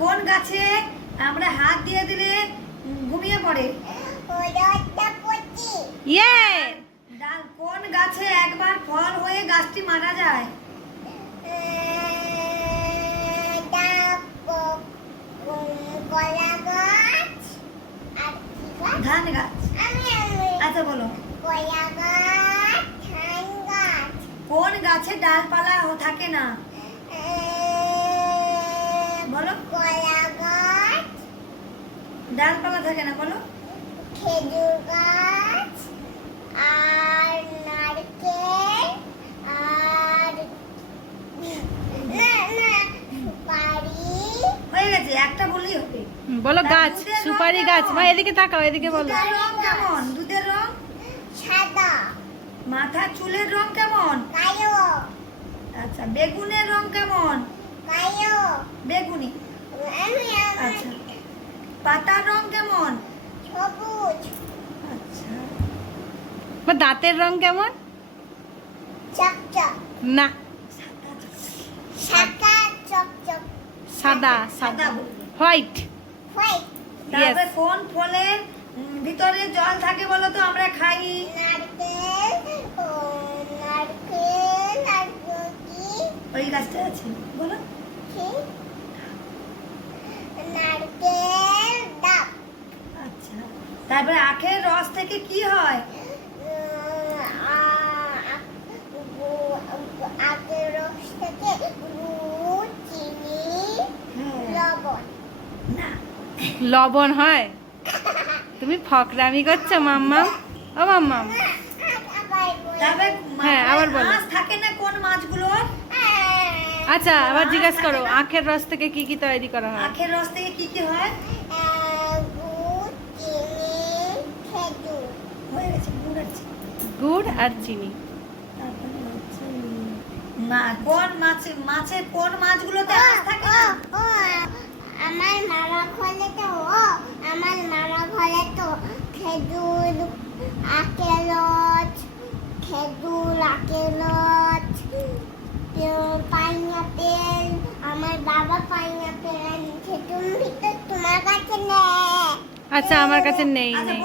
কোন গাছে আমরা হাত দিয়ে দিলে ঘুমিয়ে পড়ে? ইয়ে ডাল কোন গাছে একবার ফল হয়ে গাছটি মারা যায়? ধান গাছ। আচ্ছা বলো, কোন গাছে ডালপালা থাকে না? বলো, ডালপালা থাকে না, বলো। খেজুর গাছ আর নারকেল আর সুপারি। হয়ে গেছে, একটা বললেই হবে। বলো গাছ, দুধের রং সুপারি গাছ। কেমন? মা এদিকে তাকাও, এদিকে বলো। দুধের রং কেমন? দুধের রং সাদা। মাথার চুলের রং কেমন? কালো। আচ্ছা, বেগুনের রং কেমন? কালো। বেগুনি। আচ্ছা, পাতার রং কেমন? সবুজ। আচ্ছা, মা দাঁতের রং কেমন? চকচক। না, সাদা চকচক। সাদা সাদা সাদা বলবে। হোয়াইট। হোয়াইট। তারপরে কোন ফলের ভিতরে জল থাকে বলো তো, আমরা খাই? নারকেল। নারকেল আর কি? ওই গাছটা আছে, বলো। কি? নারকেল ডাব। আচ্ছা, তারপরে আখের রস থেকে কি হয়? আখের রস থেকে গুড়, চিনি, লবণ। না, লবণ হয়? তুমি ফকরামি করছো মাম্মা? ও মাম্মা, তারপরে হ্যাঁ, আবার বলো। মাছ থাকে না কোন মাছগুলো? আচ্ছা আবার জিজ্ঞাসা করো, আখের রস থেকে কি কি তৈরি করা হয়? আখের রস থেকে কি কি হয়? গুড়, চিনি, খেজুর। হয়ে গেছে, গুড় আছে। গুড় আর চিনি। তারপরে হচ্ছে না, কোন মাছের কোন মাছগুলোতে আঁশ থাকে না? আমার মামা ঘরে তো আমার মামা ঘরে তো খেজুর, আখের রস, খেজুর, আখের রস, পাইনাপেল। আমার বাবা পাইনাপেল আনছে। তুমি তো তোমার কাছে নেই। আচ্ছা আমার কাছে নেই আচ্ছা, নেই।